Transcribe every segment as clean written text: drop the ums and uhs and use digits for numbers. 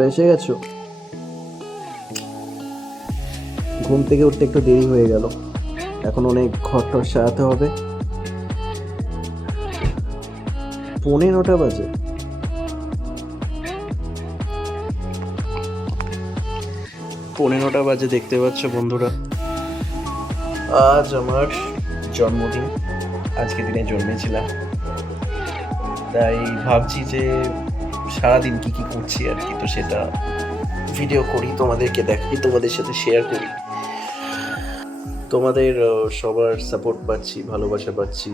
তোমরা এসে গেছো? ঘুম থেকে উঠতে একটু দেরি হয়ে গেল, এখন অনেক ঘর টর সারাতে হবে। 9:45 বাজে। দেখতে পাচ্ছ বন্ধুরা, আজ আমার জন্মদিন। আজকে দিনে জন্মেছিলাম, তাই ভাবছি যে সারাদিন কি কি করছি আর কি, তো সেটা ভিডিও করি, তোমাদেরকে দেখাই, তোমাদের সাথে শেয়ার করি। তোমাদের সবার সাপোর্ট পাচ্ছি, ভালোবাসা পাচ্ছি,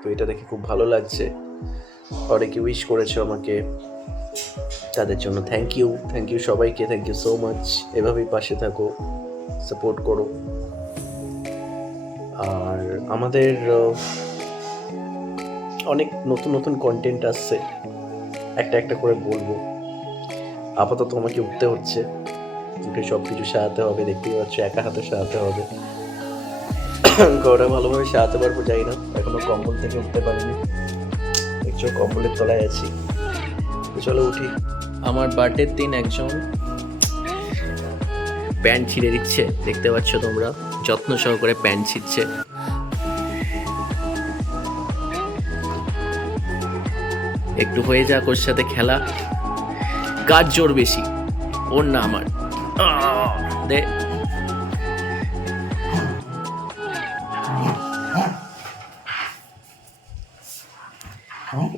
তো এটা দেখে খুব ভালো লাগছে। অনেকে উইশ করেছো আমাকে, তাদের জন্য থ্যাংক ইউ সবাইকে, থ্যাংক ইউ সো মাচ। এভাবেই পাশে থাকো, সাপোর্ট করো। আর আমাদের অনেক নতুন নতুন কন্টেন্ট আসছে, একটা একটা করে বলবো। আপাতত আমাকে উঠতে হচ্ছে, উঠে সব কিছু সাজাতে হবে, দেখতেই পাচ্ছ একা হাতে সাজাতে হবে। ঘরটা ভালোভাবে সাজাতে পারবো যাই না, এখনো কম্বল থেকে উঠতে পারিনি, দেখছো কম্বলের তলায় আছি। তো চলো উঠি। আমার বার্থডের দিন একজন প্যান্ট ছিঁড়ে দিচ্ছে, দেখতে পাচ্ছ তোমরা, যত্ন সহকারে প্যান্ট ছিঁড়ছে। একটু হয়ে যাক ওর সাথে খেলা, কার জোর বেশি, ওর না আমার। দে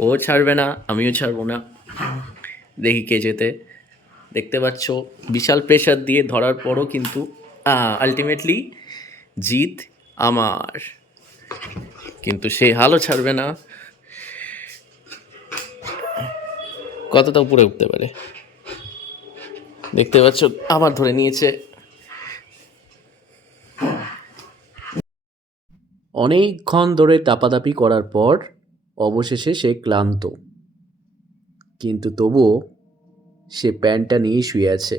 ও ছাড়বে না, আমিও ছাড়বো না, দেখি কে যেতে। দেখতে পাচ্ছ বিশাল প্রেশার দিয়ে ধরার পরও কিন্তু আলটিমেটলি জিত আমার, কিন্তু সে হালও ছাড়বে না। কতটা উপরে উঠতে পারে দেখতে পাচ্ছ, আবার ধরে নিয়েছে। অনেকক্ষণ ধরে দাপাদাপি করার পর অবশেষে সে ক্লান্ত, কিন্তু তবুও সে প্যান্টটা নিয়েই শুয়ে আছে।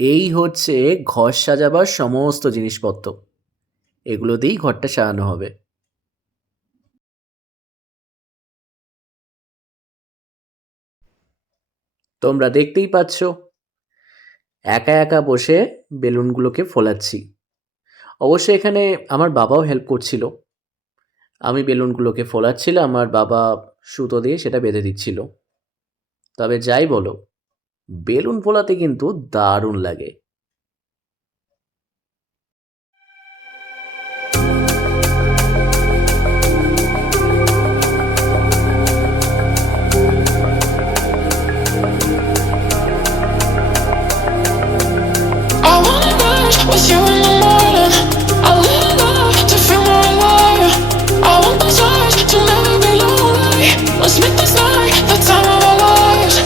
এই হচ্ছে ঘর সাজাবার সমস্ত জিনিসপত্র, এগুলো দিয়েই ঘরটা সাজানো হবে। তোমরা দেখতেই পাচ্ছ একা একা বসে বেলুনগুলোকে ফোলাচ্ছি। অবশ্য এখানে আমার বাবাও হেল্প করছিল, আমি বেলুনগুলোকে ফোলাচ্ছিলাম, আমার বাবা সুতো দিয়ে সেটা বেঁধে দিচ্ছিল। তবে যাই বলো, বেলুন ফোলাতে কিন্তু দারুণ লাগে। I wanna rush with you in the morning. I live love to feel more alive. I want those eyes to never be lonely. Let's make this night the time of our lives.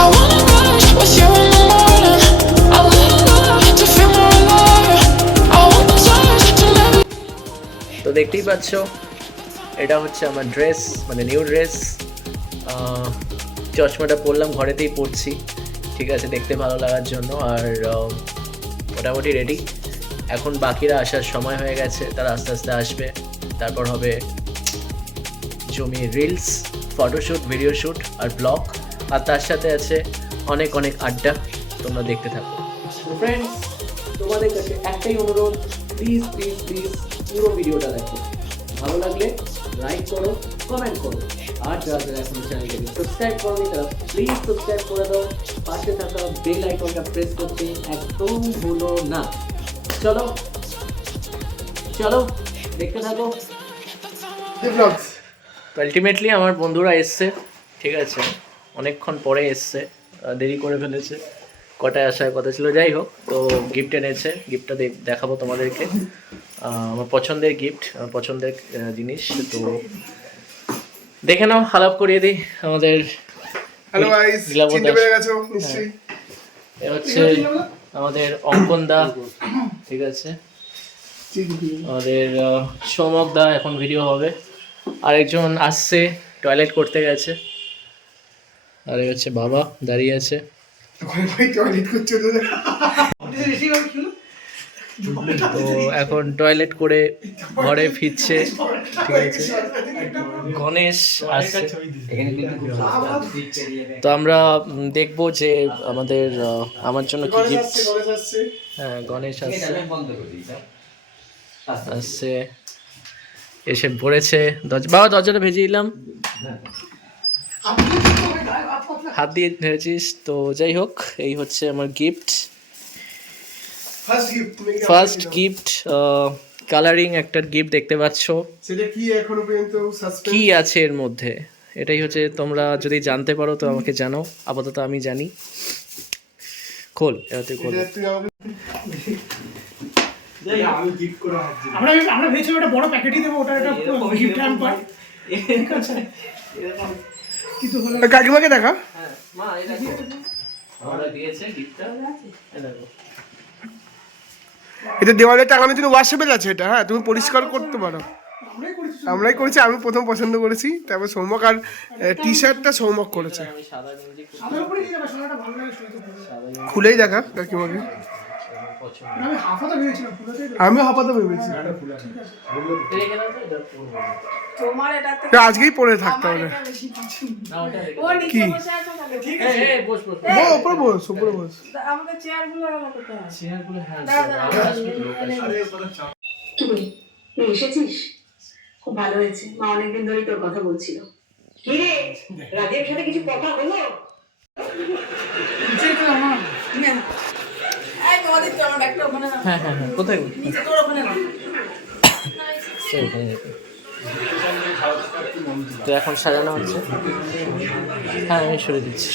I wanna rush with you in the morning. I live love to feel more alive. I want those eyes to never. তো দেখতেই পাচ্ছ এটা হচ্ছে আমার dress, মানে new dress. চশমাটা পরলাম, ঘরেতেই পরছি, ঠিক আছে, দেখতে ভালো লাগার জন্য। আর মোটামুটি রেডি। এখন বাকিরা আসার সময় হয়ে গেছে, তারা আস্তে আস্তে আসবে, তারপর হবে জমিয়ে রিলস, ফটোশ্যুট, ভিডিও শ্যুট আর ব্লগ, আর তার সাথে আছে অনেক অনেক আড্ডা। তোমরা দেখতে থাকো। ফ্রেন্ডস, তোমাদের কাছে একটাই অনুরোধ, প্লিজ প্লিজ প্লিজ পুরো ভিডিওটা দেখো, ভালো লাগলে লাইক করো, কমেন্ট করো, আর যারা যারা এখন চ্যানেলটাকে সাবস্ক্রাইব করোনি তারা প্লিজ সাবস্ক্রাইব করে দাও, পাশে থাকা বেল আইকনটা প্রেস করতে একদম ভুলো না। চলো চলো দেখতে থাকো। আলটিমেটলি আমার বন্ধুরা এসছে, ঠিক আছে, অনেকক্ষণ পরে এসছে, দেরি করে ফেলেছে, কটায় আসার কথা ছিল। যাই হোক, তো গিফট এনেছে, গিফটটা দেখাবো তোমাদেরকে। আমার পছন্দের গিফট, আমার পছন্দের জিনিস, তো দেখে নাও, আলাপ করিয়ে দিই আমাদের। হ্যালো গাইস, চিনতে পেরে গেছো নিশ্চয়ই। এ হচ্ছে আমাদের অঙ্কন দা, ঠিক আছে, আমাদের সৌমক দা, এখন ভিডিও হবে। আরেকজন আসছে, টয়লেট করতে গেছে। আর এই হচ্ছে বাবা দাঁড়িয়ে আছে। ভাই টয়লেট করছে তো। তো এখন টয়লেট করে ঘরে ফিরছে, ঠিক আছে। গণেশ আসছে, তো আমরা দেখবো যে আমার জন্য কি গিফট। হ্যাঁ, গণেশ আসছে, এসে পড়েছে। বাবা দরজাটা ভেজে দিলাম, হাত দিয়ে ধরেছিস। তো যাই হোক, এই হচ্ছে আমার গিফট, ফার্স্ট গিফট। কালারিং একটা গিফট দেখতে পাচ্ছ। সেটা কি এখনো পর্যন্ত সাসপেন্স, কি আছে এর মধ্যে, এটাই হচ্ছে। তোমরা যদি জানতে পারো তো আমাকে জানো, আপাতত আমি জানি। খোল, এবার তুই খোল। আমরা ভেবেছিলাম একটা বড় প্যাকেটই দেবো, ওটা একটা গিফট হ্যাম্পার, ঠিক আছে। কিন্তু হলো কাকিমাকে দেখা। মা এই দেখো, আমরা দিয়েছে গিফটটা, এই দেখো। এটা দেওয়ালে টাঙানোর জন্য ওয়াশেবল আছে এটা। হ্যাঁ, তুমি পরিষ্কার করতে পারো। আমরাই করেছি, আমি প্রথম পছন্দ করেছি, তারপর সৌমক। আর টি শার্টটা সৌমক করেছে। আমি সাদা গেঞ্জি খুব আমার উপরে কি যাবে, সোনাটা ভালো লাগে, শুনতে ভালো। খুলেই দেখা কাকিমাকে। পছন্দ। আমি হাফাটা ভেবেছিলাম ফুলেতে। আমি হাঁপাতে ভেবেছি, রেখে দাও তো, এটা পরবো। তোমার এটা তা আজকেই পরে থাকতে হবে। এটা বেশি পছন্দ। না, ওটা রেখে ও দাও। নিচে কি? বসে আছে তাহলে। ঠিক এই, এই, বস বস। উপরে বস, উপরে বস। আমাদের চেয়ারগুলো আলাদা করতে হয়। চেয়ারগুলো, হ্যাঁ, দাঁড়া, আবার আসবে তো লোক আসবে। কি বলি, তুই এসেছিস? খুব ভালো হয়েছে, মা অনেকদিন ধরেই তোর কথা বলছিল। কি রে, রাজের সাথে কিছু কথা হলো? নিচে তো আমার এই তোমাদের তো আমার ব্যাগটা ওখানে রাখো। হ্যাঁ হ্যাঁ হ্যাঁ, কোথায় গো? নিচে তোর ওখানে রাখো। তো এখানে রেখে। তো এখন সাজানো হচ্ছে। হ্যাঁ, আমি সরে দিচ্ছি।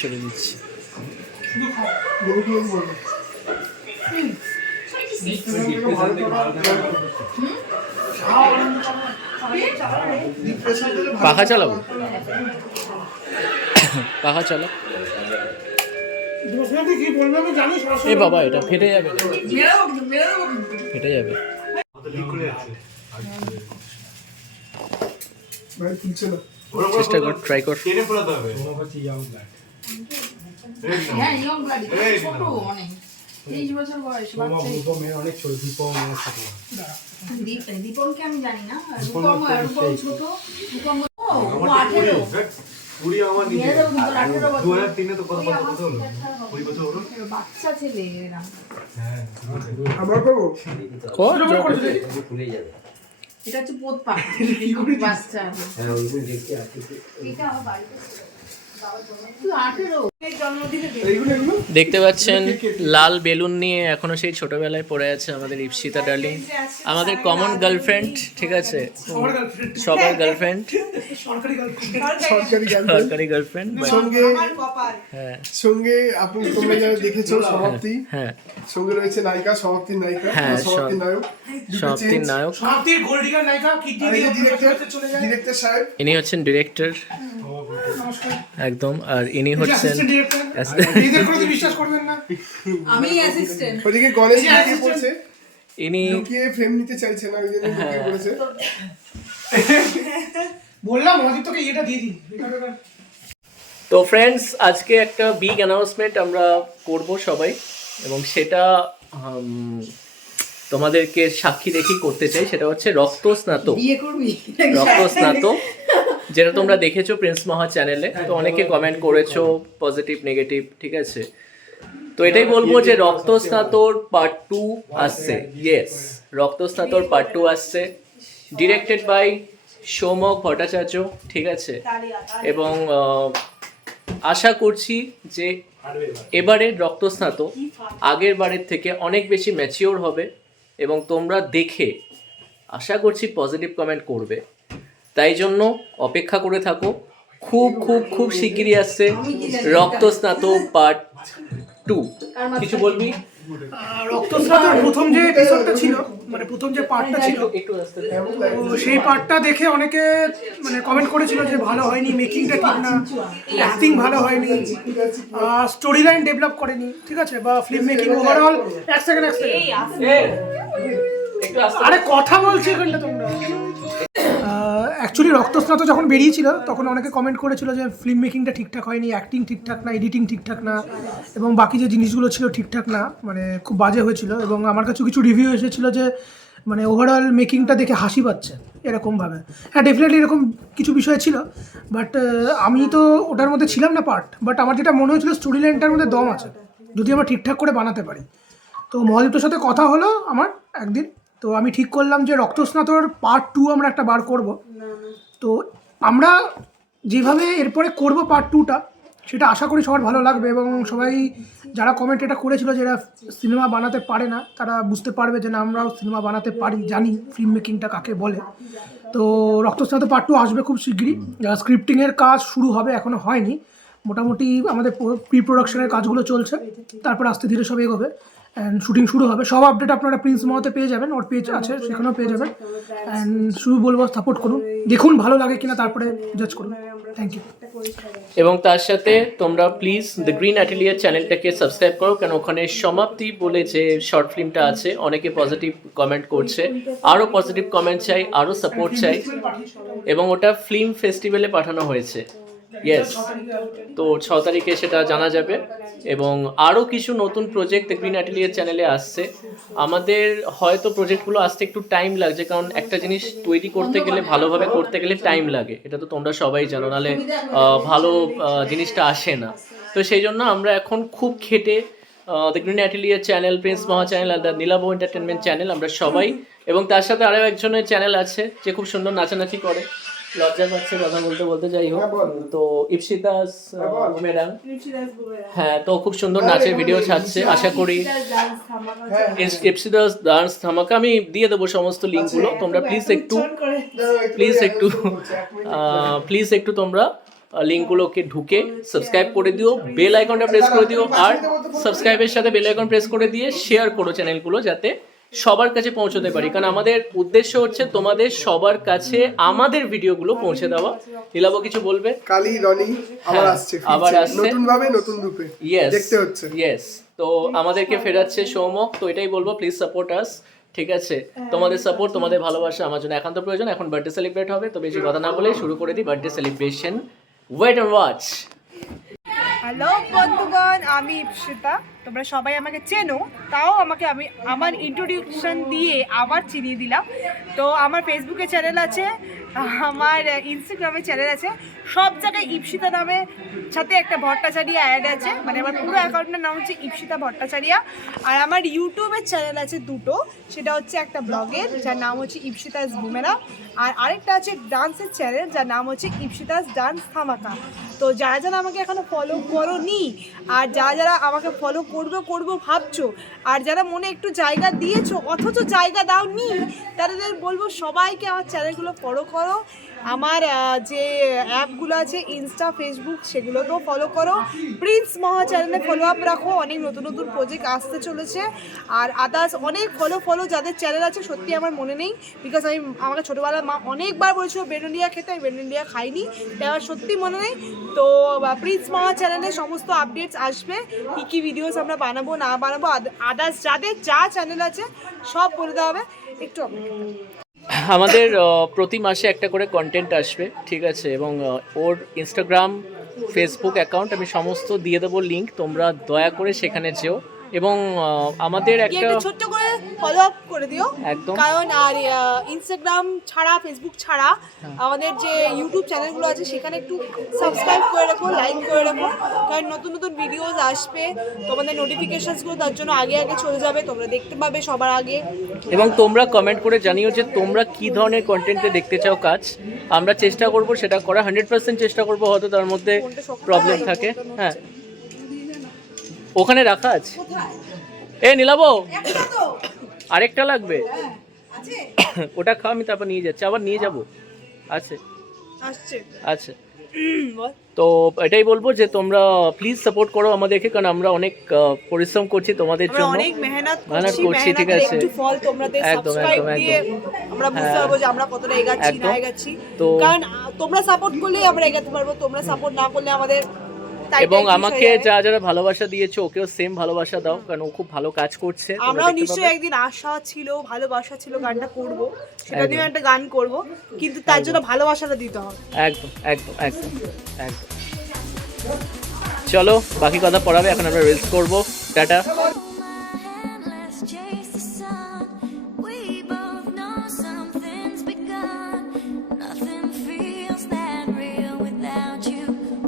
পাখা চালাবো, পাখা চালা। দোষটা কি বলবে আমি জানি, এ বাবা, এটা ফেটে যাবে, মেরে দেবো কিন্তু, মেরে দেবো কিন্তু। ফেটে যাবে। ভাই খুলছে না। চেষ্টা কর, ট্রাই কর। হ্যাঁ, young blood, ছোট অনেক। 23 বছর বয়স, বাচ্চা। দীপনকে আমি জানি না। রূপম ছোট, রূপম ও 18। মেরে দেবো কিন্তু, 18 বছর। বাচ্চা ছেলে এরা। আমার করবো। কর, এটা হচ্ছে পোত পাক, বাচ্চা। এটা আমার বাড়িতে ছিল। তুই 18 এই জন্মদিনে দে। এইগুলো এগুলো দেখতে পাচ্ছেন লাল বেলুন নিয়ে এখনো সেই ছোটবেলায় পড়ে আছে আমাদের ইপসিতা ডার্লিং, আমাদের কমন গার্লফ্রেন্ড, ঠিক আছে, সবার গার্লফ্রেন্ড, সরকারি গার্লফ্রেন্ড। সরকারি গার্লফ্রেন্ড। সঙ্গে হ্যাঁ সঙ্গে আপনি তোমরা যারা দেখেছো সমাপ্তি, হ্যাঁ, সঙ্গে রয়েছে নায়িকা, সমাপ্তির নায়িকা, হ্যাঁ, সমাপ্তির নায়ক, সমাপ্তির নায়ক। সমাপ্তির গোল্ড ডিগার নায়িকা, কিডনি আর এই দিয়ে যে ডিরেক্টর, চলে যায়। ডিরেক্টর সাহেব। ইনি হচ্ছেন ডিরেক্টর, নমস্কার। একদম। আর ইনি হচ্ছেন অ্যাসিস্ট্যান্ট ডিরেক্টর। এদের কোনো বিশ্বাস করবেন না। আমি অ্যাসিস্ট্যান্ট। ওদিকে গণেশ লুকিয়ে পড়ছে, ইনি লুকিয়ে ফ্রেম নিতে চাইছে না, ওই জন্য লুকিয়ে পড়েছে। বললাম অজিত তোকে এটা দিয়ে দিই। তো ফ্রেন্ডস, আজকে একটা বিগ অ্যানাউন্সমেন্ট আমরা করব সবাই, এবং সেটা তোমাদেরকে সাক্ষী রেখে করতে চাই। সেটা হচ্ছে রক্তস্নাতক, বিয়ে করবি? রক্তস্নাতক, যেটা তোমরা দেখেছো প্রিন্স মহা চ্যানেলে। তো অনেকে কমেন্ট করেছো, পজিটিভ নেগেটিভ, ঠিক আছে। তো এটাই বলবো যে রক্তস্নাতর পার্ট 2 আসছে। ইয়েস, রক্তস্নাতর পার্ট 2 আসছে, ডিরেক্টেড বাই সৌমক ভট্টাচার্য, ঠিক আছে। এবং আশা করছি যে এবারের রক্তস্নাত আগের বারের থেকে অনেক বেশি ম্যাচিওর হবে, এবং তোমরা দেখে আশা করছি পজিটিভ কমেন্ট করবে। তাই জন্য অপেক্ষা করে থাকো, খুব খুব খুব শিগগিরই আসছে রক্তস্নাত পার্ট 2। কিছু বলবি? রক্তস্নাতের প্রথম যে এপিসোডটা ছিল, মানে প্রথম যে পার্টটা ছিল, একটু আসতে তো সেই পার্টটা দেখে অনেকে মানে কমেন্ট করেছিল যে ভালো হয়নি, মেকিংটা ঠিক না, অ্যাক্টিং ভালো হয়নি, স্টোরি লাইন ডেভেলপ করেনি, ঠিক আছে, বা ফিল্ম মেকিং ওভারঅল। এক সেকেন্ড একটু আসতে আরে কথা বলছি এখানটা তোমরা। অ্যাকচুয়ালি রক্তস্নাত যখন বেরিয়েছিল তখন অনেকে কমেন্ট করেছিল যে ফিল্ম মেকিংটা ঠিকঠাক হয়নি, অ্যাক্টিং ঠিকঠাক না, এডিটিং ঠিকঠাক না, এবং বাকি যে জিনিসগুলো ছিল ঠিকঠাক না, মানে খুব বাজে হয়েছিল। এবং আমার কাছে কিছু রিভিউ এসেছিলো যে মানে ওভারঅল মেকিংটা দেখে হাসি পাচ্ছে এরকমভাবে। হ্যাঁ, ডেফিনেটলি এরকম কিছু বিষয় ছিল, বাট আমি তো ওটার মধ্যে ছিলাম না পার্ট, বাট আমার যেটা মনে হয়েছিল স্টোরি লাইনটার মধ্যে দম আছে যদি আমরা ঠিকঠাক করে বানাতে পারি। তো মহাদীপ্তর সাথে কথা হলো আমার একদিন, তো আমি ঠিক করলাম যে রক্তস্নাতর পার্ট 2 আমরা একটা বার করব। তো আমরা যেভাবে এরপরে করব পার্ট 2টা, সেটা আশা করি সবার ভালো লাগবে, এবং সবাই যারা কমেন্ট এটা করেছিল যে এরা সিনেমা বানাতে পারে না, তারা বুঝতে পারবে যে না, আমরাও সিনেমা বানাতে পারি, জানি ফিল্ম মেকিংটা কাকে বলে। তো রক্তস্নাত পার্ট 2 আসবে খুব শিগগিরই। স্ক্রিপ্টিংয়ের কাজ শুরু হবে, এখনও হয়নি, মোটামুটি আমাদের প্রি প্রোডাকশনের কাজগুলো চলছে, তারপর আস্তে ধীরে সব এগোবে অ্যান্ড শুটিং শুরু হবে। সব আপডেট আপনারা প্রিন্স মহতে পেয়ে যাবেন, ওর পেজ আছে সেখানেও পেয়ে যাবেন। অ্যান্ড শুধু বলবো সাপোর্ট করুন, দেখুন ভালো লাগে কিনা, তারপরে জাজ করুন। Thank you. এবং তার সাথে তোমরা প্লিজ দ্য গ্রিন অ্যাটেলিয়ার চ্যানেলটাকে সাবস্ক্রাইব করো, কেন ওখানে সমাপ্তি বলে যে শর্ট ফিল্মটা আছে, অনেকে পজিটিভ কমেন্ট করছে, আরও পজিটিভ কমেন্ট চাই, আরও সাপোর্ট চাই। এবং ওটা ফিল্ম ফেস্টিভ্যালে পাঠানো হয়েছে, ইয়েস, তো 6 তারিখে সেটা জানা যাবে। এবং আরও কিছু নতুন প্রজেক্ট দ্য গ্রিন অ্যাটেলিয়ার চ্যানেলে আসছে। আমাদের হয়তো প্রজেক্টগুলো আসতে একটু টাইম লাগছে, কারণ একটা জিনিস তৈরি করতে গেলে, ভালোভাবে করতে গেলে টাইম লাগে, এটা তো তোমরা সবাই জানো, নাহলে ভালো জিনিসটা আসে না। তো সেই জন্য আমরা এখন খুব খেটে দ্য গ্রিন অ্যাটেলিয়ার চ্যানেল, প্রিন্স মহা channel are the Nilav entertainment channel, আমরা সবাই, এবং তার সাথে আরও একজনের চ্যানেল আছে যে খুব সুন্দর নাচানাচি করে, লজ্জা পাচ্ছে কথা বলতে বলতে, যাই হোক, তো ইপসিতাস ম্যাডাম, হ্যাঁ, তো খুব সুন্দর নাচের ভিডিও ছাড়ছে, আশা করি ইপসিতাস ডান্স ধামাকা, আমি দিয়ে দেবো সমস্ত লিঙ্কগুলো, তোমরা প্লিজ একটু তোমরা লিঙ্কগুলোকে ঢুকে সাবস্ক্রাইব করে দিও, বেল আইকনটা প্রেস করে দিও, আর সাবস্ক্রাইবের সাথে বেল আইকন প্রেস করে দিয়ে শেয়ার করো চ্যানেলগুলো, যাতে সবার কাছে পৌঁছতে পারি, কারণ আমাদের উদ্দেশ্য হচ্ছে তোমাদের সবার কাছে আমাদের ভিডিওগুলো পৌঁছে দেওয়া। নীলাভ কিছু বলবে? কালি রনি আবার আসছে, আবার আসছে নতুন ভাবে, নতুন রূপে, ইয়েস দেখতে হচ্ছে, ইয়েস, তো আমাদেরকে ফেরাচ্ছে সৌমক। তো এটাই বলবো, প্লিজ সাপোর্ট আস, ঠিক আছে? তোমাদের সাপোর্ট, তোমাদের ভালোবাসা আমার জন্য একান্ত প্রয়োজন। এখন বার্থডে সেলিব্রেট হবে, তো বেশি কথা না বলে শুরু করে দিই birthday celebration. Wait and watch. Hello বন্ধুগণ, আমি ইপসিতা, তোমরা সবাই আমাকে চেনো, তাও আমি আমার ইন্ট্রোডিউকশন দিয়ে আবার চিনিয়ে দিলাম। তো আমার ফেসবুকে চ্যানেল আছে, আমার ইনস্টাগ্রামে চ্যানেল আছে, সব জায়গায় ইপসিতা নামে সাথে একটা ভট্টাচারিয়া অ্যাড আছে, মানে আমার পুরো অ্যাকাউন্টের নাম হচ্ছে ইপসিতা ভট্টাচারিয়া। আর আমার ইউটিউবের চ্যানেল আছে দুটো, সেটা হচ্ছে একটা ব্লগের যার নাম হচ্ছে ইপসিতাস বুমেরা, আর আরেকটা আছে ডান্সের চ্যানেল যার নাম হচ্ছে ইপসিতাস ডান্স ধামাকা। তো যারা যারা আমাকে এখনও ফলো করোনি, আর যারা যারা আমাকে ফলো করবো ভাবছো, আর যারা মনে একটু জায়গা দিয়েছো অথচ জায়গা দাওনি, তাদের বলবো সবাইকে আমার চ্যানেলগুলো ফলো করো। আমার যে অ্যাপগুলো আছে ইনস্টা, ফেসবুক, সেগুলোতেও ফলো করো। প্রিন্স মহা চ্যানেলে ফলো আপ রাখো, অনেক নতুন নতুন প্রজেক্ট আসতে চলেছে। আর আদার্স অনেক ফলো যাদের চ্যানেল আছে, সত্যি আমার মনে নেই, বিকজ আমাকে ছোটোবেলার মা অনেকবার বলেছিল বেনুলিয়া খেতে, আমি বেনুলিয়া খাইনি, তাই আমার সত্যি মনে নেই। তো প্রিন্স মহা চ্যানেলে সমস্ত আপডেটস আসবে, কী ভিডিওস আমরা বানাবো না বানাবো, আদার্স যাদের যা চ্যানেল আছে সব বলে দেওয়া হবে, একটু আমাদের প্রতি মাসে একটা করে কন্টেন্ট আসবে, ঠিক আছে? এবং ওর ইনস্টাগ্রাম, ফেসবুক অ্যাকাউন্ট আমি সমস্ত দিয়ে দেবো লিঙ্ক, তোমরা দয়া করে সেখানে যেও। এবং আমাদের একটা ছোট্ট করে ফলো আপ করে দিও একদম, কারণ আর ইনস্টাগ্রাম ছাড়া, ফেসবুক ছাড়া আমাদের যে ইউটিউব চ্যানেলগুলো আছে সেখানে একটু সাবস্ক্রাইব করে রাখো, লাইক করে রাখো, কারণ নতুন নতুন ভিডিওস আসবে, তোমাদের নোটিফিকেশনসগুলো তার জন্য আগে চলে যাবে, তোমরা দেখতে পাবে সবার আগে। এবং তোমরা কমেন্ট করে জানিও যে তোমরা কী ধরনের কন্টেন্টে দেখতে চাও কাজ, আমরা চেষ্টা করব সেটা করা, 100% চেষ্টা করব, হয়তো তার মধ্যে প্রবলেম থাকে। হ্যাঁ, ওখানে রাখা আছে, নীলাভ আরেকটা লাগবে, ওটা খাও, আমি তারপর নিয়ে যাচ্ছি, আবার নিয়ে যাবো, আচ্ছা। তো এটাই বলবো যে তোমরা প্লিজ সাপোর্ট করো আমাদেরকে, কারণ আমরা অনেক পরিশ্রম করছি তোমাদের জন্য, অনেক মেহনত করছি, ঠিক আছে? একটু ফল তোমাদের সাবস্ক্রাইব দিয়ে আমরা বুঝতে পারবো যে আমরা কতটা এগাচ্ছি না এগাচ্ছি, কারণ তোমরা সাপোর্ট করলেই আমরা এগাতে পারবো, তোমরা সাপোর্ট না করলে আমাদের তাই এবং খুশি আমাকে হয়ে যাবে। যারা ভালোবাসা দিয়েছো ওকেও সেম ভালোবাসা দাও, কারণ ও খুব ভালো কাজ করছে। তোমরা আমরাও দেখতে নিশ্চয়ই পাবে। একদিন আশা ছিল, ভালোবাসা ছিল গানটা করব, সেটা একদম। নিয়ে একটা গান করব, কিন্তু তার জন্য ভালোবাসাটা দিতে হবে। একদম একদম একদম একদম। চলো বাকি কথা পড়াবে, এখন আমরা রিলস করবো। Tata. Let's chase the sun. We both know something's begun. Nothing feels that real without you.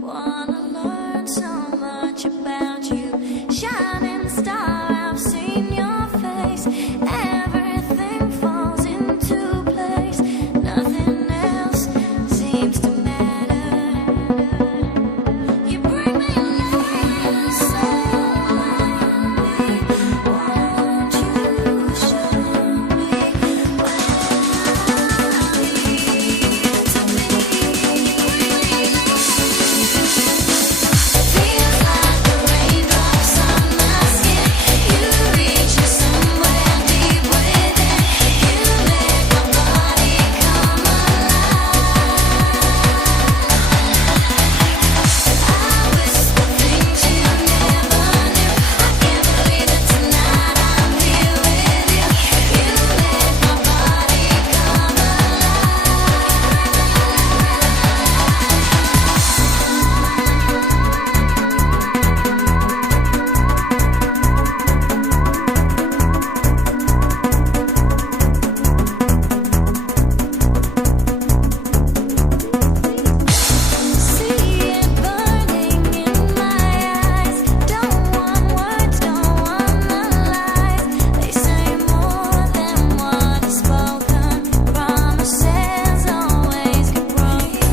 Wanna learn so much about you. Shining star, I've seen your face. Everything falls into place. Nothing else seems to matter. You bring me alive, so won't you show me feels like the raindrops on my skin. You reach somewhere deep within. You make my body come alive. I whisper things you never knew. I can't believe that tonight I'm here with you. You make my body come See it burning in my eyes. Don't want words, don't want the lies. They say more than what is spoken. Promises always get broken.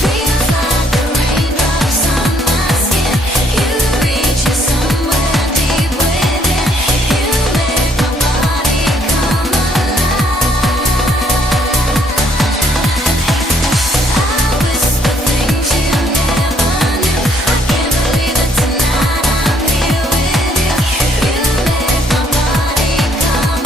Feels like the raindrops on my skin. You reach somewhere deep within. You make my body come alive. I whisper things you never knew. I can't believe that tonight I'm here with you. You make my body come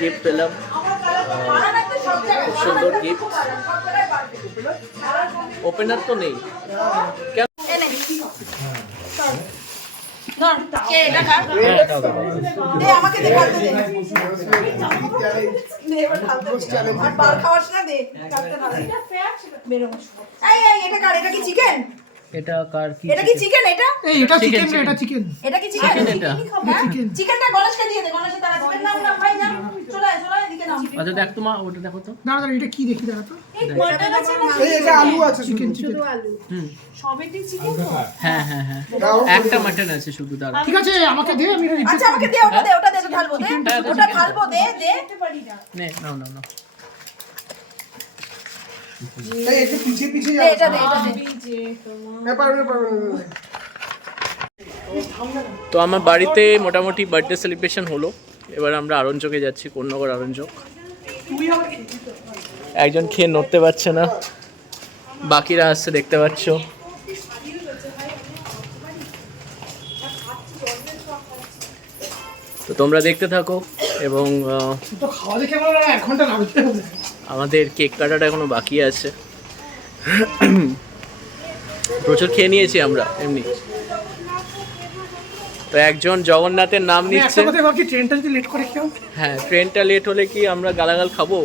gift পেলাম, খুব সুন্দর gift. Opener তো নেই কেন? আমাকে দে, কাটতে দে। দে, এবার ঢালতে দে। আর বার খাওয়াস না, দে, কাটতে না দে। বেরো। এই, এটা কার? এটা কি চিকেন? এটা কার কি? এটা কি চিকেন? এটা এই এটা Chicken, চিকেন, এটা চিকেন। এটা কি চিকেন? Chicken এটা। হ্যাঁ? চিকেনটা গণেশকে দিয়ে দে, গণেশের তারা চিকেন নাও না, ভাই না। চলে আয়, এদিকে নাও। আচ্ছা দেখ তো মা, ওটা দেখো তো। দাঁড়া দাঁড়া, এটা কি দেখি, দাঁড়া তো। মাটন আছে না? এই এটা আলু আছে শুধু। Chicken chicken. হুম, সবেতেই চিকেন তো? হ্যাঁ হ্যাঁ হ্যাঁ, একটা মাটন আছে শুধু। দাঁড়া, ঠিক আছে, আমাকে দে, আমি এটা আচ্ছা আমাকে দে, ওটা দে, ওটা দে, ঢালবো দে। হ্যাঁ, ওটা ঢালবো দে, দে। নে নাও নাও নাও। এই একটু পিছিয়ে পিছিয়ে দে, এটা দে, এটা দে। পারবে না, পারবে না। তো আমার বাড়িতে মোটামুটি বার্থডে সেলিব্রেশন হলো। এবার আমরা আরঞ্জকে যাচ্ছি, কোন্নগর আরঞ্জক। একজন খেয়ে নড়তে পারছে না, বাকিরা আসছে দেখতে পাচ্ছ। তো তোমরা দেখতে থাকো এবং তো খাওয়া দেখে আমার 1 ঘন্টা লাগবে। আমাদের কেক কাটাটা এখনো বাকি আছে। প্রচুর খেয়ে নিয়েছি আমরা এমনি। তো একজন জগন্নাথের নাম আমি নিচ্ছে। একটা কথা ভাবছি, ট্রেনটা যদি লেট করে খেও। হ্যাঁ, ট্রেনটা লেট হলে কি আমরা গালাগাল খাবো?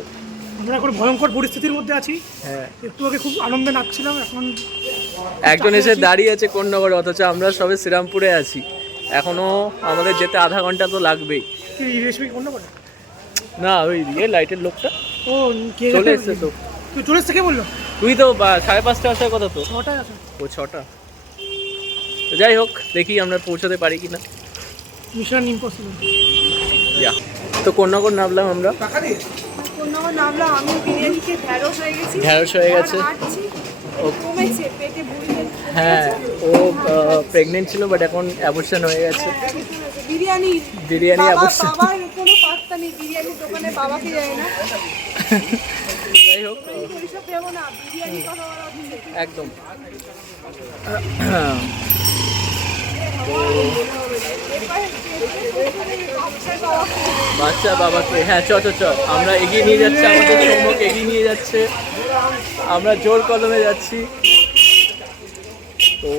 আমরা এখন ভয়ঙ্কর পরিস্থিতির মধ্যে আছি। হ্যাঁ, একটু আগে খুব আনন্দে নাচছিলাম, এখন একজন এসে দাঁড়িয়ে আছে কোন্নগরে, অথচ আমরা সবে শ্রীরামপুরে আছি। এখনো আমাদের যেতে আধা ঘন্টা তো লাগবেই। কি রেশমি অন্য করে? না ওই লাইটের লোকটা ও কে চলে এসছে তো। তুই চলে এসছে কে বললো? তুই তো 5:30 আসার কথা তো। 6টায় আছে। ও 6টা। তো যাই হোক, দেখি আমরা পৌঁছাতে পারি কিনা। Mission impossible. ইয়া, তো কোন্নগর নামলাম আমরা। টাকা দিয়ে কোন্নগর নামলাম, আমি বিরিয়ানি খেয়ে ঢ্যাঁড়স হয়ে গেছি। ঢ্যাঁড়স হয়ে গেছে। আর হাঁটছি, ও কমেছে পেটে বুড়ি হয়ে হ্যাঁ, ও প্রেগনেন্ট ছিল বাট এখন অ্যাবর্শন হয়ে গেছে। বিরিয়ানি বিরিয়ানি অবশ্য বাবার কোনো পাত্তা নেই, বিরিয়ানির দোকানে বাবাকে যায় না। যাই হোক, ওইসব ভেবো না, বিরিয়ানি কথা বলা হচ্ছে। একদম। বাচ্চা বাবাকে, হ্যাঁ চ চ চ, আমরা এগিয়ে নিয়ে যাচ্ছি, আমাদের সম্মুখ এগিয়ে নিয়ে যাচ্ছে, আমরা জোর কদমে যাচ্ছি। তো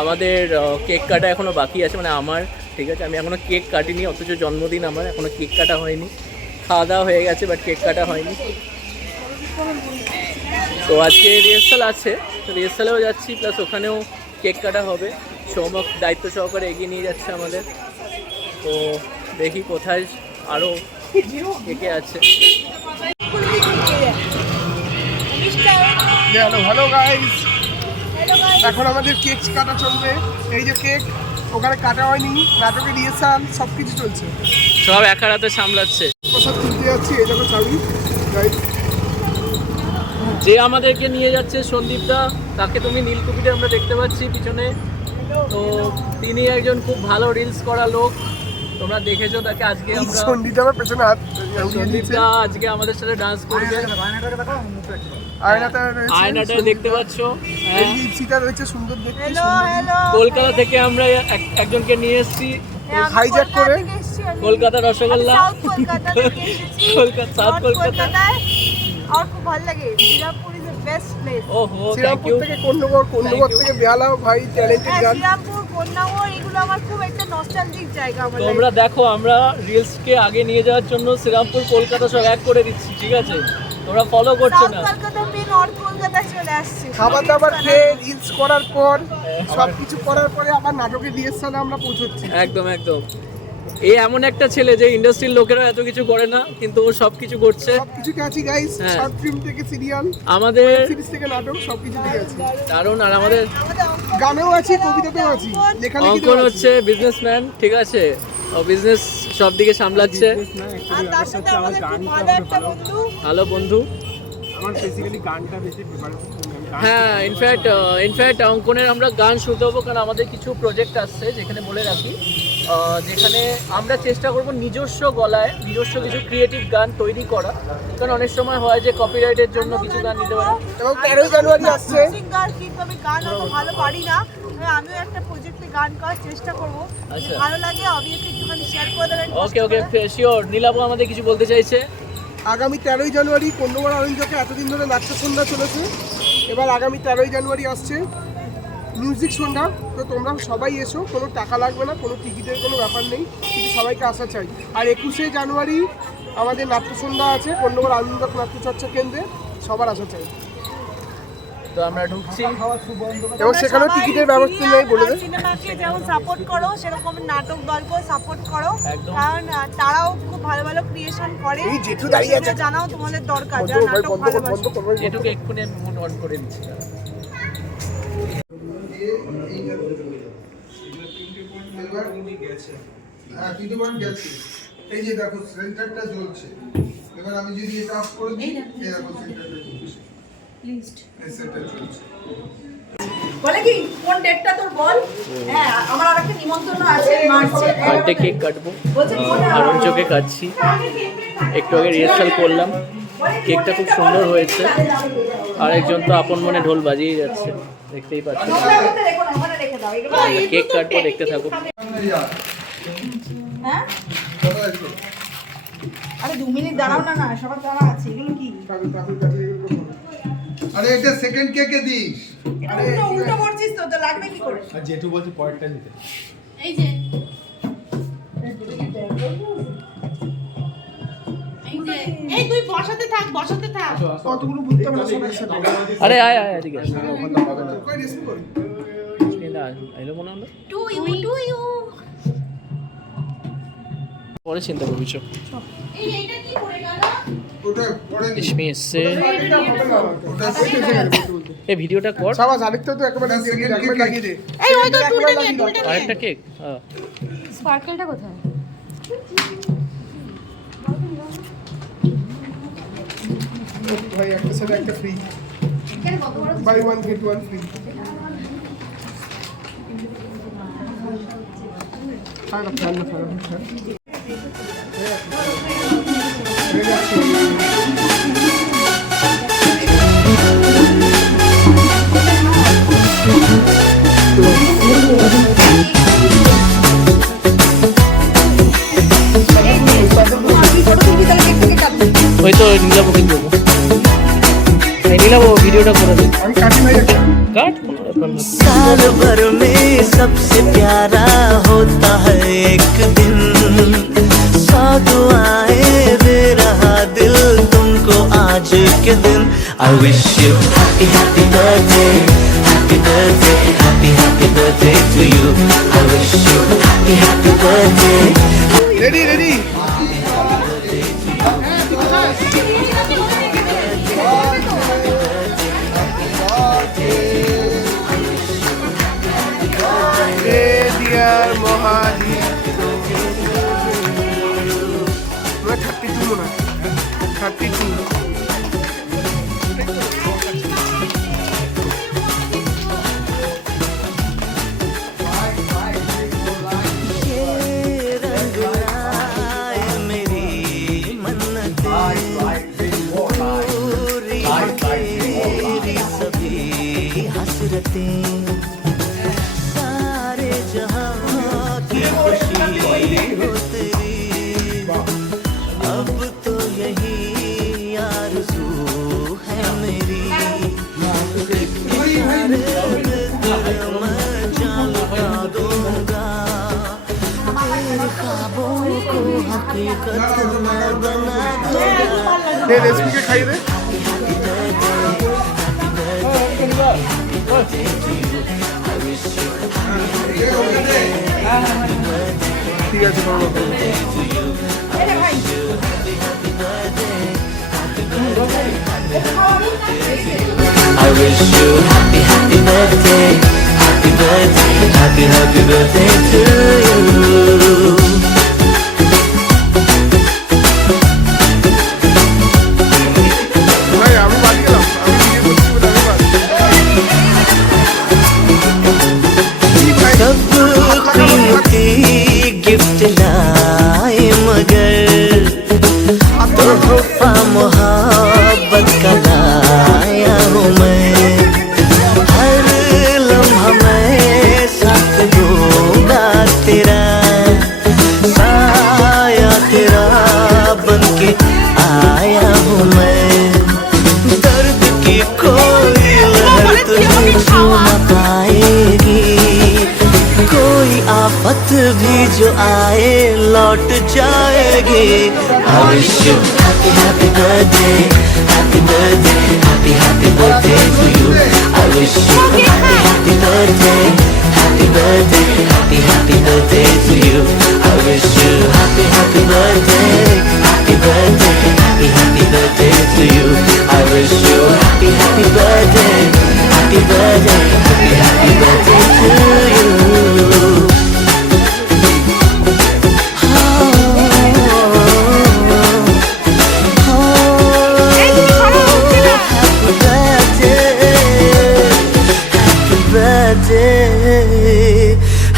আমাদের কেক কাটা এখনও বাকি আছে, মানে আমার, ঠিক আছে, আমি এখনও কেক কাটিনি, অথচ জন্মদিন আমার, এখনও কেক কাটা হয়নি। খাওয়া দাওয়া হয়ে গেছে বাট কেক কাটা হয়নি। তো আজকে রিহার্সাল আছে, রিহার্সালেও যাচ্ছি, প্লাস ওখানেও কেক কাটা হবে। সৌমক দায়িত্ব সহকারে এগিয়ে নিয়ে যাচ্ছে আমাদের। তো দেখি কোথায় আরও কেকে আছে। হ্যালো গাইস, এখন আমাদের কেক কাটা চলবে। এই যে কেক ওখানে কাটা হয়নি, নাটকের রিহার্সাল সব কিছু চলছে, সব এক হাতে সামলাচ্ছে। প্রসাদ তুলতে যাচ্ছি, এই দেখো চাবি গাইস। যে আমাদেরকে নিয়ে যাচ্ছে সন্দীপদা, তাকে তুমি নীলকুপিতে আমরা দেখতে পাচ্ছি পিছনে। তো তিনি একজন খুব ভালো রিলস করা লোক, তোমরা দেখেছো তাকে। আজকে আমরা সন্দীপ আমার পেছনে হাত সন্দীপদা আজকে আমাদের সাথে ডান্স করবে। আয়নাটা রয়েছে, আয়নাটা দেখতে পাচ্ছ। এই লিপসিটা রয়েছে সুন্দর দেখতে। হ্যালো হ্যালো, কলকাতা থেকে আমরা একজনকে নিয়ে এসেছি, হাইজ্যাক করে কলকাতা রসগোল্লা। সাউথ কলকাতা থেকে এসেছি, কলকাতা, সাউথ কলকাতা। কলকাতায় আমার খুব ভালো লাগে। Serampore is the best place. ওহো, থ্যাংক শ্রীরামপুর ইউ। থেকে কন্যগর থেকে বেহালা, ভাই ট্যালেন্টেড হ্যাঁ, গান। শ্রীরামপুর, কন্যাগর, এগুলো আমার খুব একটা নস্টালজিক জায়গা আমার life তোমরা দেখো, আমরা রিলসকে আগে নিয়ে যাওয়ার জন্য শ্রীরামপুর কলকাতা সব এক করে দিচ্ছি, ঠিক আছে? তোমরা ফলো করছো সাউথ না। কলকাতা থেকে নর্থ কলকাতায় চলে আসছে। খাবার দাবার খেয়ে রিলস করার পর সব কিছু করার পরে আবার নাটকের রিহার্সালে আমরা পৌঁছচ্ছি। একদম একদম। এ এমন একটা ছেলে যে ইন্ডাস্ট্রির লোকেরা এত কিছু করে না, কিন্তু ও সব কিছু করছে। সব কিছুতে আছি গাইস, হ্যাঁ। শর্ট ফিল্ম থেকে সিরিয়াল, আমাদের সিরিজ থেকে নাটক, সব কিছুতে আছি। দারুণ। আর আমাদের আমাদের অঙ্কন গানেও আছি, কবিতাতেও আছি, লেখালেখিতেও অঙ্কন আছি। হচ্ছে বিজনেসম্যান, ঠিক আছে? ও বিজনেস সব দিকে সামলাচ্ছে। আর তার সাথে আমাদের খুব ভালো একটা বন্ধু। ভালো বন্ধু। আমার বেসিক্যালি গানটা বেশি প্রেফার করি। হ্যাঁ, ইনফ্যাক্ট অঙ্কনের আমরা গান শুনতে হবো, কারণ আমাদের কিছু প্রজেক্ট আসছে, যেখানে বলে রাখি, যেখানে আমরা চেষ্টা করব নিজস্ব গলায় নিজস্ব কিছু ক্রিয়েটিভ গান তৈরি করা। কারণ অনেক সময় হয় যে কপিরাইটের জন্য কিছু গান নিতে পারে। এবং 13 জানুয়ারি আসছে। সিঙ্গার, কিন্তু আমি গান অত ভালো পারি না। আমিও একটা প্রজেক্টে গান করার চেষ্টা করবো। আচ্ছা। ভালো লাগে অবভিয়াসলি একটুখানি শেয়ার করে দেবেন। ওকে ওকে, শিওর। নীলাবু আমাদের কিছু বলতে চাইছে। আগামী 13 জানুয়ারি কন্যগর আরঞ্জকে এতদিন ধরে নাট্য সন্ধ্যা চলেছে, এবার আগামী 13 জানুয়ারি আসছে মিউজিক সন্ধ্যা। তো তোমরা সবাই এসো, কোনো টাকা লাগবে না, কোনো টিকিটের কোনো ব্যাপার নেই, কিন্তু সবাইকে আসা চাই। আর 21শে জানুয়ারি আমাদের নাট্য সন্ধ্যা আছে কন্যগর আনন্দক নাট্যচর্চা কেন্দ্রে, সবার আসা চাই। তো আমরা ঢুকছি। এবং সেখানেও টিকিটের ব্যবস্থা নেই, বলে দেয়। সিনেমাকে যেমন সাপোর্ট করো, সেরকম নাটক দলকেও সাপোর্ট করো, একদম। কারণ তারাও খুব ভালো ভালো ক্রিয়েশন করে। এই জেঠু দাঁড়িয়ে আছে। সেটা জানাও তোমাদের দরকার, বন্ধ যারা কর ভাই, নাটক বন্ধ কর, ভালোবাসে। বন্ধ কর ভাই, বন্ধ এটুকু কর। এক্ষুনি মুড অন করে দিচ্ছি। হ্যাঁ, 3 পয়েন্ট গেছে। এই যে দেখো সেন্টারটা জ্বলছে। এবার আমি যদি এটা অফ করে দিই, এই দেখো সেন্টারটা জ্বলছে। লিস্ট এই সেন্টার জ্বলছে। বলে কি কোন ডেটটা তোর বল? হ্যাঁ, আমার আরেকটা নিমন্ত্রণ আছে মার্চে। বার্থডে কেক কাটবো, বলছে আরঞ্জকে কাটছি। একটু আগে রিহার্সাল করলাম, কেকটা খুব সুন্দর হয়েছে। আর একজন তো আপন মনে ঢোল বাজিয়ে যাচ্ছে, দেখতেই পাচ্ছেন। নোংরা করতে রেখো না, ওখানে রেখে দাও। এগুলো কেক কাটবো, দেখতে থাকো। হ্যাঁ? কথা আছে। আরে 2 মিনিট দাঁড়াও না, সবার দাঁড়া আছে। এগুলো কি? আরে এটা সেকেন্ড কেকে দিস। এটা উল্টো করছিস তো, তো লাগবে কি করে? আর জেঠু বলছি পরেরটা নিতে। এই যে এই তুই বসাতে থাক কতগুলো বুঝতে পারছো সবার সাথে? আরে আয় আয় এদিকে। কই রিস্ক করি? এলো মনে হলো। টু ইউ পরে চিন্তা করবি চো। এইটা কি পড়ে গেল? ওটা পরে নি। রেশমি এসছে। ওটা এই ভিডিওটা কর। সাবাস, আরেকটা তো একেবারে second একবার kick লাগিয়ে দে। এই ওই তো একবার টুলটা লাগিয়ে নিয়ে দে। টুলটা নিয়ে। আরেকটা কেক। হ্যাঁ। স্পার্কেলটা কোথায়? ভাই একটা সাথে একটা free, buy one get one free. ওই তো নীলাবকে দেবো। এই নীলাব ভিডিওটা করে দে। আমি কাটি ভাই একটা। কাট কোনো ব্যাপার না। साल भर में सबसे प्यारा होता है एक दिन, सौ दुआएं दे रहा दिल तुमको आज के दिन। I wish you happy happy birthday, happy birthday, happy happy birthday to you. I wish you happy happy birthday. Ready ready. Dear Mahadip, 32 মনে হয়, 32। ये रंग लाए मेरी मन्नतें, पूरी मेरी सभी हसरतें, सारे जहां की खुशी हो तेरी, अब तो यही आरज़ू है मेरी। मैं जान लगा दूंगा, तेरे ख्वाबों को हकीकत मैं बना दूंगा। দে রেসিপিকে খাইয়ে দে। ঠিক আছে, কোনো ব্যাপার না। I wish you happy happy birthday, happy birthday, happy happy birthday to you. ভাই আমি বাদ গেলাম, আমি নিজে করছি বলে আমি বাদ। सब कीमती गिफ्ट लाए मगर तोहफा मोहब्बत का लाया हूँ मैं। हर लम्हा मैं साथ दूंगा तेरा, साया तेरा बन के आया हूँ मैं। दर्द की कोई लहर तुझे छू न पाएगी, कोई आफत भी जो आए लौट जाएगी। I wish you happy happy birthday, happy birthday, happy happy birthday to you. I wish you happy happy birthday, happy birthday, happy happy birthday to you. I wish you happy happy birthday, happy birthday, happy happy birthday to you. I wish you happy happy birthday, happy birthday, happy happy birthday to you.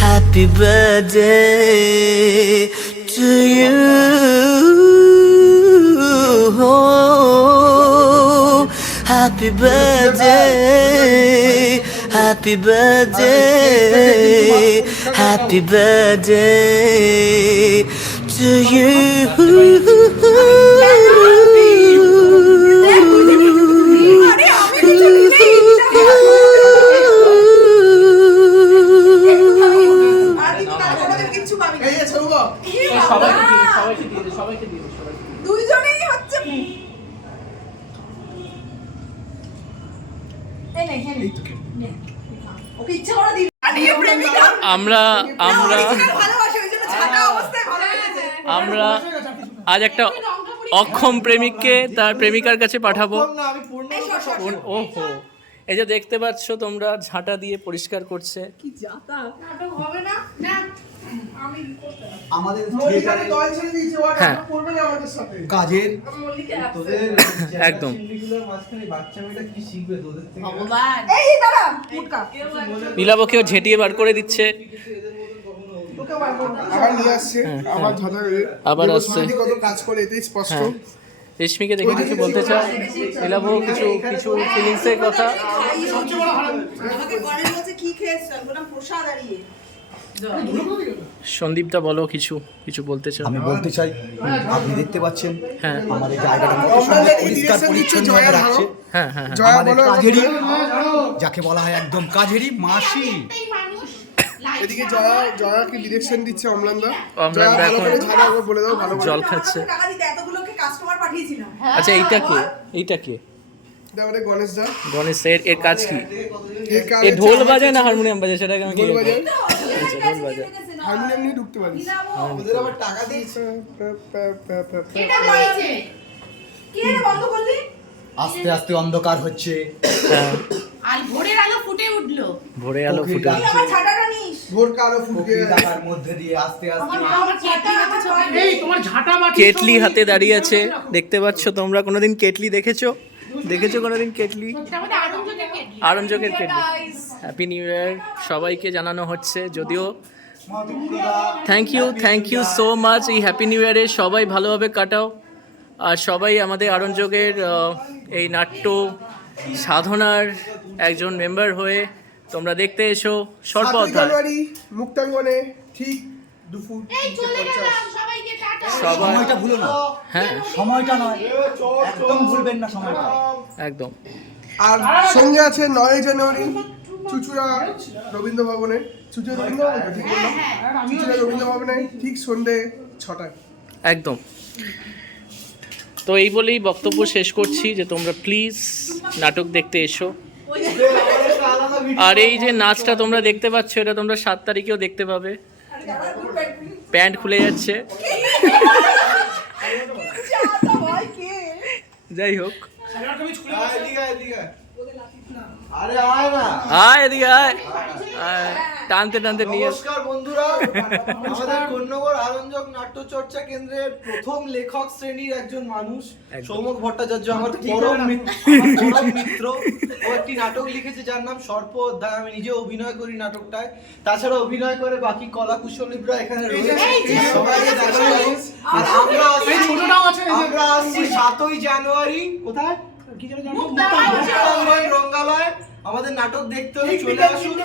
Happy birthday to you. Happy birthday, happy birthday, happy birthday to এই যে সৌভ, সবাইকে দিয়ে দে, সবাইকে দিয়ে দে, সবাইকে। দুইজনেই হচ্ছে। ওকে ইচ্ছা করে দিই। প্রেমিকা আমরা আমরা ভালোবাসে, ওই জন্য ছাকা অবস্থায় ভালো লেগেছে। আমরা আজ একটা অক্ষম প্রেমিককে তার প্রেমিকার কাছে পাঠাবো। ওহো, এই যে দেখতে পাচ্ছ তোমরা, ঝাঁটা দিয়ে পরিষ্কার করছে। হবে না না আমাদের মল্লিকারে দল ছেড়ে দিয়েছে, ও আর হ্যাঁ। নাটক করবে না আমাদের সাথে। কাজের তোদের একদম। সিনগুলোর মাঝখানে বাচ্চা মেয়েটা কি শিখবে তোদের থেকে? ভগবান এই দাঁড়া মুটকা নীলাবকেও ঝেঁটিয়ে বার করে দিচ্ছে। আবার নিয়ে আসছে, আবার ঝাঁটা করে আবার দেবশ্রী আসছে। দিদি কত কাজ করে এতেই স্পষ্ট। হ্যাঁ, রেশমিকে দেখে কিছু বলতে চাও? নীলাবও কিছু ফিলিংসের কথা। আমাকে ঘরে বলছে কি খেয়েছো, বললাম প্রসাদ আরিয়ে। সন্দীপদা বলো, কিছু কিছু বলতে চাও? আমি বলতে চাই, আপনি দেখতে পাচ্ছেন হ্যাঁ আমাদের জায়গাটা কত সুন্দর পরিষ্কার পরিচ্ছন্নভাবে রাখছে। হ্যাঁ হ্যাঁ হ্যাঁ। জয়া আমাদের বলো, কাজেরই, যাকে বলা হয় একদম কাজেরই মাসি। এদিকে জয়াকে ডিরেকশন দিচ্ছে অম্লানদা। অম্লানদা জয়া ভালো এখন করে ঝাড়া একবার বলে দাও, ভালো করে। জল খাচ্ছে। টাকা দিতে এতগুলোকে কাস্টমার পাঠিয়েছিলাম। আচ্ছা, এইটা কে? এইটা কে? আমাদের গণেশ দা গণেশ এর কাজ কি? এর কাজ এ হচ্ছে ঢোল বাজায় না হারমোনিয়াম বাজায়, সেটাকে আমি কি ঢোল বলবো? বাজায়, আচ্ছা, ঢোল বাজায়। হারমোনিয়াম নিয়ে ঢুকতে পারিস। ওদের আবার টাকা দিয়েছে। এটা হয়েছে কে রে বন্ধ করলি? আস্তে আস্তে অন্ধকার হচ্ছে, হ্যাঁ, আর ভোরের আলো ফুটে উঠলো। ভোরে আলো ফুটে তুই আমার ছাতাটা নিস। ভোর কালো ফুটে ফকির ডাকার মধ্যে দিয়ে আস্তে আস্তে আমার কেটলি হাতে ছবি এই তোমার ঝাঁটা বাটি কেটলি হাতে দাঁড়িয়ে আছে, দেখতে পাচ্ছ তোমরা? কোনোদিন কেটলি দেখেছো? কোনোদিন কেটলি? আমাদের আরঞ্জনের কেটলি। আরঞ্জকের কেটলি। হ্যাপি নিউ ইয়ার সবাইকে জানানো হচ্ছে, যদিও থ্যাংক ইউ সো মাচ। এই হ্যাপি নিউ ইয়ারে সবাই ভালোভাবে কাটাও, আর সবাই আমাদের আরঞ্জকের এই নাট্য সাধনার একজন মেম্বার হয়ে তোমরা দেখতে এসো। 7 অধ্যায় জানুয়ারি মুক্তাঙ্গনে ঠিক দুপুর এই চলে গেলাম, সবাইকে টাটা। সবাই, সময়টা ভুলো না, হ্যাঁ সময়টা নয়, একদম ভুলবেন না সময়টা। একদম। আর সঙ্গে আছে 9 জানুয়ারি চুচুড়া রবীন্দ্র ভবনে, চুচুড়া রবীন্দ্র ভবনে ঠিক বললাম? চুচুড়া রবীন্দ্র ভবনে ঠিক সন্ধ্যে 6টায়। একদম। তো এই বলেই বক্তব্য শেষ করছি যে তোমরা প্লিজ নাটক দেখতে এসো। আর এই যে নাচটা তোমরা দেখতে পাচ্ছ, এটা তোমরা 7 তারিখেও দেখতে পাবে। প্যান্ট খুলে যাচ্ছে, যাই হোক। আরে আয় না। আয় এদিকে আয়, আয়, টানতে টানতে নিয়ে এসো। নমস্কার বন্ধুরা, আমাদের কন্যগর আরঞ্জক নাট্যচর্চা কেন্দ্রের প্রথম লেখক শ্রেণীর একজন মানুষ সৌমক ভট্টাচার্য আমার পরম মিত্র। ও একটি নাটক লিখেছে যার নাম সর্প অধ্যায়। আমি নিজে অভিনয় করি নাটকটায়, তাছাড়া অভিনয় করে বাকি কলা কুশলীরা এখানে রয়েছে, সবাইকে দেখা যাবে। আর আমরা আসছি 7ই জানুয়ারি। কোথায়? মুক্তাঙ্গন রঙ্গালয়। আমাদের নাটক দেখতে হলে চলে আসুন।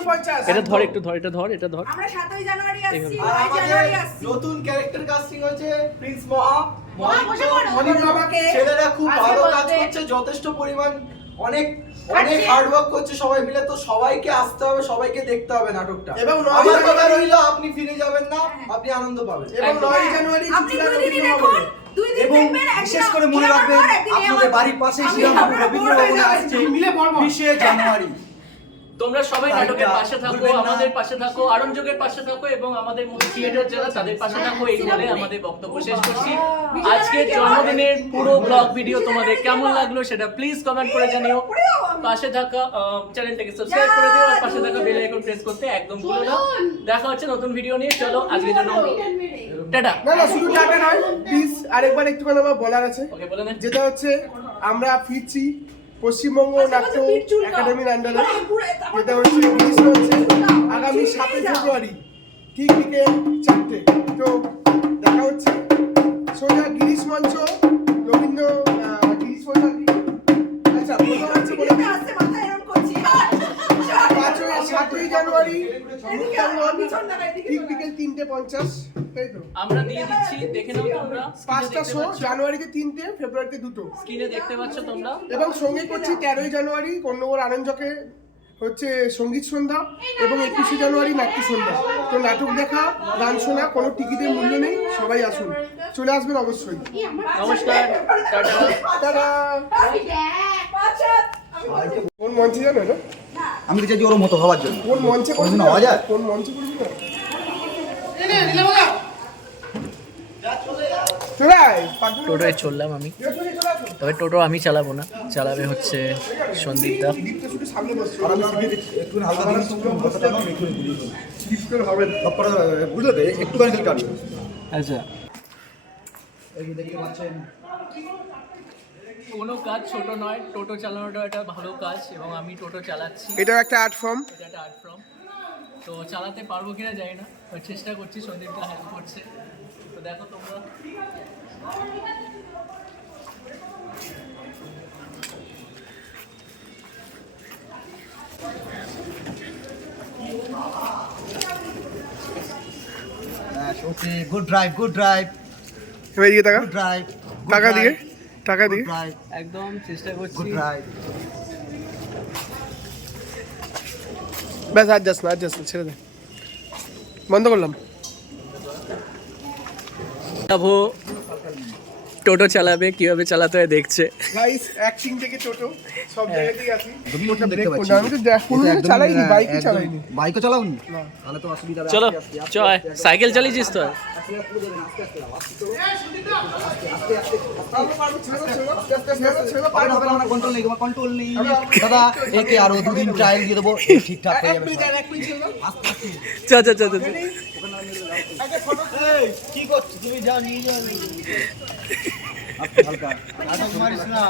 এটা ধর, একটু ধর, এটা ধর, এটা ধর। আমরা 7ই জানুয়ারি আসছি, আর 9 জানুয়ারি আমাদের আসছি। নতুন ক্যারেক্টার কাস্টিং হচ্ছে প্রিন্স বসে পড়ো। মনির বাবাকে ছেলেরা খুব আজকে ভালো কাজ birthday। করছে, যথেষ্ট পরিমাণ অনেক হার্ড ওয়ার্ক করছে সবাই মিলে। তো সবাইকে আসতে হবে, সবাইকে দেখতে হবে নাটকটা। এবং আমার কথা রইলো, আপনি ফিরে যাবেন না, আপনি আনন্দ পাবেন। এবং 9 জানুয়ারি আপনি চুচুড়া 2 দিনই রবীন্দ্র দেখুন, ভবনে। 2 দিন এবং দেখবেন। বিশেষ করে মনে রাখবেন, আপনাদের বাড়ির পাশেই শ্রীরামপুর রবীন্দ্র ভবনে আসছে 20 জানুয়ারি। তোমরা সবাই নাটকের পাশে থাকো, ভুলবেন না। আমাদের পাশে থাকো, আরঞ্জকের পাশে থাকো, এবং আমাদের মধ্যে থিয়েটার যারা তাদের পাশে থাকো। এই বলে আমাদের বক্তব্য শেষ করছি। আজকের জন্মদিনের পুরো ব্লগ ভিডিও তোমাদের কেমন লাগলো সেটা প্লিজ কমেন্ট করে জানিও। পাশে থাকা চ্যানেলটাকে সাবস্ক্রাইব করে দিও, আর পাশে থাকা বেল আইকন প্রেস করতে একদম ভুলো না। দেখা হচ্ছে নতুন ভিডিও নিয়ে। চলো আজকের জন্য টাটা। না শুধু টাটা নয়, প্লিজ আরেকবার একটুখানি আমার বলার আছে। ওকে, বলে নে। যেটা হচ্ছে আমরা ফিরছি পশ্চিমবঙ্গ নাট্য একাডেমির আন্ডারে। যেটা হচ্ছে আগামী 7 ফেব্রুয়ারি ঠিক বিকেল 4টে। তো দেখা হচ্ছে সোজা গিরিশ মঞ্চ, রবীন্দ্র গিরিশ মঞ্চ। আচ্ছা, প্রথম হচ্ছে বলে দিই, 7ই জানুয়ারি ঠিক বিকেল 3:50, তাই তো? আমরা দিয়ে দিচ্ছি, দেখে নাও তোমরা। 5টা শো, জানুয়ারিতে 3টে, ফেব্রুয়ারিতে 2টো। স্ক্রিনে দেখতে পাচ্ছ তোমরা। এবং সঙ্গে করছি 13ই জানুয়ারি কন্যগর আনন্দকে হচ্ছে সঙ্গীত সন্ধ্যা, এবং 21শে জানুয়ারি নাট্য সন্ধ্যা। তো নাটক দেখা, গান শোনা, কোনো টিকিটের মূল্য নেই, সবাই আসুন, চলে আসবেন অবশ্যই। নমস্কার, টাটা। তারা কোন মঞ্চে জানো না? আমি তো চাইছি ওর মতো হওয়ার জন্য। কোন মঞ্চে করবি কোনোদিন না? হওয়া যায়? কোন মঞ্চে করবি না? চলে আয়, পাঁচজন টোটোয় চললাম আমি, তবে টোটো আমি চালাবো না, চালাবে হচ্ছে সন্দীপ দা। দীপ্ত শুধু সামনে বসছে। আর আমি একটু হালকা দিন কথাটা না একটু দীপ্তর হবে না। বুঝলে তো একটুখানি খালি টানি আচ্ছা, এই যে দেখতে পাচ্ছেন কোনো কাজ ছোট নয়, টোটো চালানোটা একটা ভালো কাজ এবং আমি টোটো চালাচ্ছি। এটাও একটা আর্ট ফর্ম। এটা একটা আর্ট ফর্ম, তো চালাতে পারবো কিনা জানি না, বাট চেষ্টা করছি, সন্দীপটা হেল্প করছে, তো দেখো তোমরা। ওকে গুড ড্রাইভ এবার এদিকে টাকা গুড ড্রাইভ টাকা দিয়ে টাকা দিয়ে ড্রাইভ একদম চেষ্টা করছি। গুড ড্রাইভ ব্যাস আর যাস না ছেড়ে দে, বন্ধ করলাম। যাবো, টোটো চালাবে, কিভাবে চালাতে হয় দেখছে। গাইস অ্যাক্টিং থেকে টোটো সব জায়গাতেই আছি। তুমি দেখতে পাচ্ছি আমি তো কোনোদিন চালাইনি, বাইকই চালাইনি। বাইকও চালাওনি তাহলে তো অসুবিধা হবে চলো চয়, সাইকেল চালিয়েছিস তো? কন্ট্রোল নেই তোমার, কন্ট্রোল নেই দাদা, একে আরো দুদিন ট্রায়াল দিয়ে দেবো, ঠিকঠাক হয়ে যাবে সব। চ চ চ চ। কি করছো তুমি? যাও নিয়ে যাও হালকা আটা মারিস না।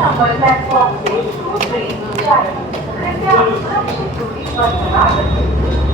Number platform 2 train 4 कृपया सुरक्षित दूरी पर बना रखें।